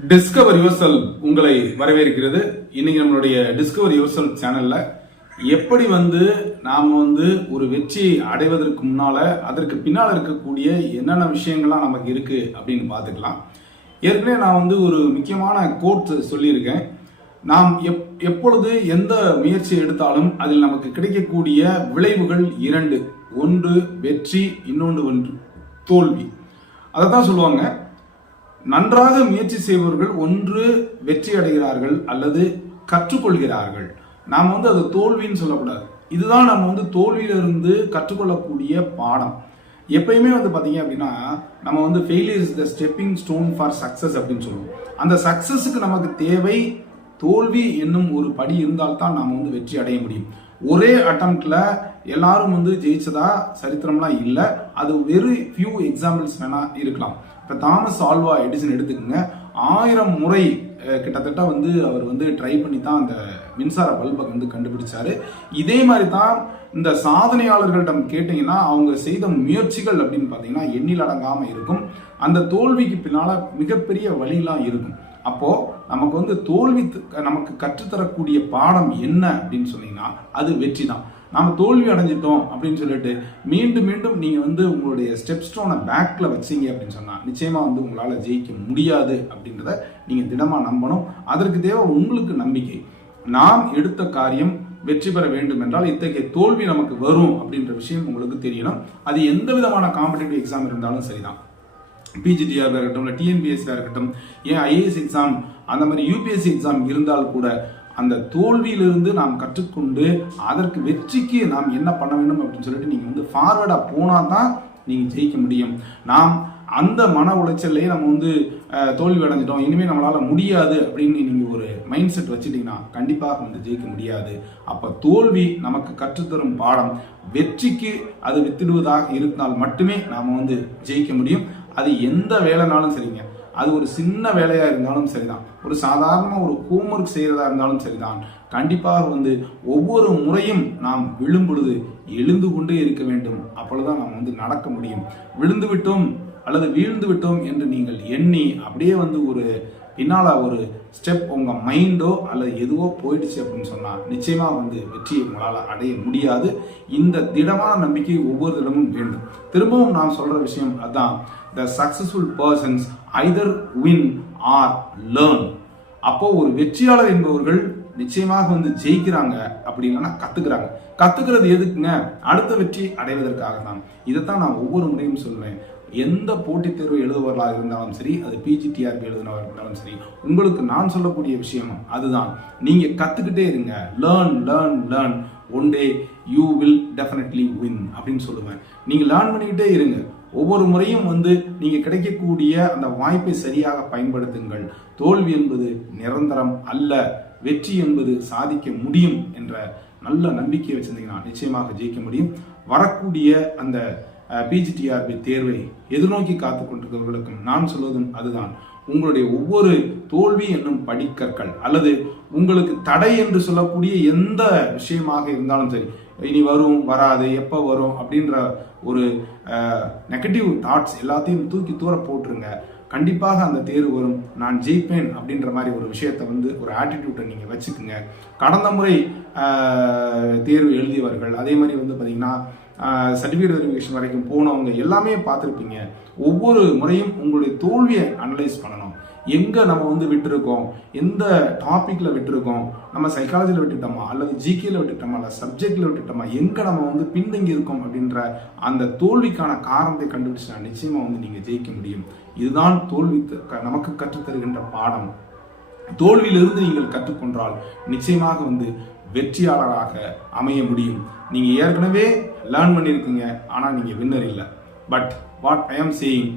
Discover யுவர்செல் உங்களை வரவேற்கிறது. இன்னைக்கு நம்மளுடைய டிஸ்கவர் யுவர்செல் சேனல்ல எப்படி வந்து நாம வந்து ஒரு வெற்றி அடைவதற்கு முன்னால அதற்கு பின்னால் இருக்கக்கூடிய என்னென்ன விஷயங்கள்லாம் நமக்கு இருக்கு அப்படின்னு பார்த்துக்கலாம். ஏற்கனவே நான் வந்து ஒரு முக்கியமான கோட் சொல்லியிருக்கேன். நாம் எப் எப்பொழுது எந்த முயற்சி எடுத்தாலும் அதில் நமக்கு கிடைக்கக்கூடிய விளைவுகள் இரண்டு. ஒன்று வெற்றி இன்னொன்று ஒன்று தோல்வி. அதை தான் சொல்லுவாங்க. நன்றாக முயற்சி செய்பவர்கள் ஒன்று வெற்றி அடைகிறார்கள் அல்லது கற்றுக்கொள்கிறார்கள். நாம் வந்து அது தோல்வின்னு சொல்லக்கூடாது. இதுதான் நம்ம வந்து தோல்வியிலிருந்து கற்றுக்கொள்ளக்கூடிய பாடம். எப்பயுமே வந்து பார்த்தீங்க அப்படின்னா நம்ம வந்து failure is the stepping stone for success அப்படின்னு சொல்லுவோம். அந்த சக்சஸுக்கு நமக்கு தேவை தோல்வி என்னும் ஒரு படி இருந்தால்தான் நாம் வந்து வெற்றி அடைய முடியும். ஒரே அட்டம்ப்டில் எல்லாரும் வந்து ஜெயிச்சதா சரித்திரம்லாம் இல்லை. அது வெறும் ஃபியூ எக்ஸாம்பிள்ஸ் வேணால் இருக்கலாம். இப்போ தாமஸ் ஆல்வா எடிசன் எடுத்துக்கோங்க. ஆயிரம் முறை கிட்டத்தட்ட வந்து அவர் வந்து ட்ரை பண்ணி தான் அந்த மின்சார பல்பை வந்து கண்டுபிடிச்சாரு. இதே மாதிரி தான் இந்த சாதனையாளர்களிடம் கேட்டிங்கன்னா அவங்க செய்த முயற்சிகள் அப்படின்னு பார்த்தீங்கன்னா எண்ணில் அடங்காமல் இருக்கும். அந்த தோல்விக்கு பின்னால் மிகப்பெரிய வழிலாம் இருக்கும். அப்போ நமக்கு வந்து தோல்வி நமக்கு கற்றுத்தரக்கூடிய பாடம் என்ன அப்படின்னு சொன்னீங்கன்னா அது வெற்றி தான் நாம் தோல்வி அடைஞ்சிட்டோம் அப்படின்னு சொல்லிட்டு மீண்டும் மீண்டும் நீங்கள் வந்து உங்களுடைய ஸ்டெப் ஸ்டோனை பேக்கில் வச்சீங்க அப்படின்னு சொன்னால் நிச்சயமாக வந்து உங்களால் ஜெயிக்க முடியாது அப்படின்றத நீங்கள் திடமாக நம்பணும். அதற்கு தேவை உங்களுக்கு நம்பிக்கை. நாம் எடுத்த காரியம் வெற்றி பெற வேண்டும் என்றால் இத்தகைய தோல்வி நமக்கு வரும் அப்படின்ற விஷயம் உங்களுக்கு தெரியணும். அது எந்த விதமான காம்படிட்டிவ் எக்ஸாம் இருந்தாலும் சரிதான். பிஜிடிஆர் இருக்கட்டும் இல்லை டிஎன்பிஎஸ்சியாக இருக்கட்டும் ஏன் ஐஏஎஸ் எக்ஸாம் அந்த மாதிரி யூபிஎஸ்சி எக்ஸாம் இருந்தால் கூட அந்த தோல்வியிலிருந்து நாம் கற்றுக்கொண்டு அதற்கு வெற்றிக்கு நாம் என்ன பண்ண வேண்டும் அப்படின்னு சொல்லிட்டு நீங்கள் வந்து ஃபார்வர்டாக போனால் தான் நீங்கள் ஜெயிக்க முடியும். நாம் அந்த மன உளைச்சல்லையே நம்ம வந்து தோல்வி அடைஞ்சிட்டோம் இனிமேல் நம்மளால் முடியாது அப்படின்னு நீங்கள் ஒரு மைண்ட் செட் வச்சுட்டிங்கன்னா கண்டிப்பாக வந்து ஜெயிக்க முடியாது. அப்போ தோல்வி நமக்கு கற்றுத்தரும் பாடம். வெற்றிக்கு அது வித்திடுவதாக இருந்தால் மட்டுமே நாம் வந்து ஜெயிக்க முடியும். அது எந்த வேலைனாலும் சரிங்க. அது ஒரு சின்ன வேலையாக இருந்தாலும் சரிதான். ஒரு சாதாரண ஒரு ஹோம்ஒர்க் செய்கிறதா இருந்தாலும் சரிதான். கண்டிப்பாக வந்து ஒவ்வொரு முறையும் நாம் விழும்பொழுது எழுந்து கொண்டே இருக்க வேண்டும். அப்பொழுதுதான் நாம் வந்து நடக்க முடியும். விழுந்து விட்டோம் அல்லது வீழ்ந்து விட்டோம் என்று நீங்கள் எண்ணி அப்படியே வந்து ஒரு பின்னால் ஒரு ஸ்டெப் உங்கள் மைண்டோ அல்லது எதுவோ போயிடுச்சு அப்படின்னு சொன்னால் நிச்சயமாக வந்து வெற்றியை உங்களால் அடைய முடியாது. இந்த திடமான நம்பிக்கை ஒவ்வொரு தினமும் வேண்டும். திரும்பவும் நான் சொல்கிற விஷயம் அதுதான் the successful persons either win or learn அப்போது ஒரு வெற்றியாளர் என்பவர்கள் நிச்சயமாக வந்து ஜெயிக்கிறாங்க அப்படி இல்லைன்னா கத்துக்கிறாங்க. கத்துக்கிறது எதுக்குங்க? அடுத்த வெற்றி அடைவதற்காக தான் இதைத்தான் நான் ஒவ்வொரு முறையும் சொல்லுவேன் எந்த போட்டித் தேர்வு எழுதுபவர்களாக இருந்தாலும் சரி அது பிஜிடிஆர்பி எழுதுனவராக இருந்தாலும் சரி உங்களுக்கு நான் சொல்லக்கூடிய விஷயம் அதுதான். நீங்கள் கற்றுக்கிட்டே இருங்க. Learn learn learn one day you will definitely win அப்படின்னு சொல்லுவேன். நீங்கள் லேர்ன் பண்ணிக்கிட்டே இருங்க. ஒவ்வொரு முறையும் வந்து நீங்கள் கிடைக்கக்கூடிய அந்த வாய்ப்பை சரியாக பயன்படுத்துங்கள். தோல்வி என்பது நிரந்தரம் அல்ல. வெற்றி என்பது சாதிக்க முடியும் என்ற நல்ல நம்பிக்கையை வச்சிருந்தீங்கன்னா நிச்சயமாக ஜெயிக்க முடியும். வரக்கூடிய அந்த பிஜிடிஆர்பி தேர்வை எதிர்நோக்கி காத்து கொண்டிருக்கிறவர்களுக்கும் நான் சொல்வதும் அதுதான். உங்களுடைய ஒவ்வொரு தோல்வி என்னும் படிக்கற்கள் அல்லது உங்களுக்கு தடை என்று சொல்லக்கூடிய எந்த விஷயமாக இருந்தாலும் சரி இனி வரும் வராது எப்போ வரும் அப்படின்ற ஒரு நெகட்டிவ் தாட்ஸ் எல்லாத்தையும் தூக்கி தூர போட்டுருங்க. கண்டிப்பாக அந்த தேர்வு வரும். நான் ஜெயிப்பேன் அப்படின்ற மாதிரி ஒரு விஷயத்தை வந்து ஒரு ஆட்டிடியூட்டை நீங்கள் வச்சுக்கோங்க. கடந்த முறை தேர்வு எழுதியவர்கள் அதே மாதிரி வந்து பார்த்தீங்கன்னா சர்டிஃபிகேட் வெரிஃபிகேஷன் வரைக்கும் போனவங்க எல்லாமே பார்த்துருப்பீங்க. ஒவ்வொரு முறையும் உங்களுடைய தோல்வியை அனலைஸ் பண்ணணும். எங்கே நம்ம வந்து விட்டுருக்கோம்? எந்த டாப்பிக்கில் விட்டுருக்கோம்? நம்ம சைக்காலஜியில் விட்டுட்டோமா? அல்லது ஜிகேல விட்டுட்டோமா? இல்லை சப்ஜெக்டில் விட்டுட்டோமா? எங்கே நம்ம வந்து பின்தங்கி இருக்கோம் அப்படின்ற அந்த தோல்விக்கான காரணத்தை கண்டுபிடிச்சா நிச்சயமாக வந்து நீங்கள் ஜெயிக்க முடியும். இதுதான் தோல்வி நமக்கு கற்றுத்தருகின்ற பாடம். தோல்வியிலிருந்து நீங்கள் கற்றுக்கொண்டால் நிச்சயமாக வந்து வெற்றியாளராக அமைய முடியும். நீங்கள் ஏற்கனவே லேர்ன் பண்ணியிருக்கீங்க ஆனால் நீங்கள் வின்னர் இல்லை. But what I am saying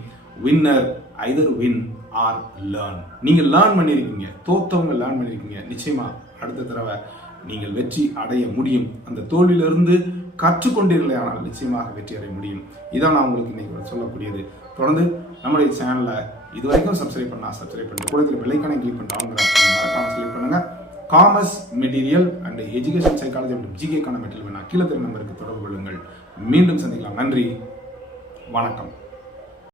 winner either win or learn நீங்கள் லேர்ன் பண்ணியிருக்கீங்க. தோத்தவங்க லேர்ன் பண்ணியிருக்கீங்க. நிச்சயமா அடுத்த தடவை நீங்கள் வெற்றி அடைய முடியும். அந்த தோல்வியிலிருந்து கற்றுக்கொண்டீர்களே ஆனால் நிச்சயமாக வெற்றி அடைய முடியும். இதான் நான் உங்களுக்கு இன்னைக்கு சொல்லக்கூடியது. தொடர்ந்து நம்முடைய சேனலை இது வரைக்கும் சப்ஸ்கிரைப் பண்ணா சப்ஸ்கிரைப் பண்ணிட்டு கூட இதில் பெல்லைக்கான கிளிக் பண்ணிட்டு மறக்காம செலக்ட் பண்ணுங்க. Commerce material and education psychology மற்றும் ஜிகேக்கான மெட்டீரியல் வேணா கீழே திரு நம்பருக்கு தொடர்பு கொள்ளுங்கள். மீண்டும் சந்திக்கலாம். நன்றி. வணக்கம்.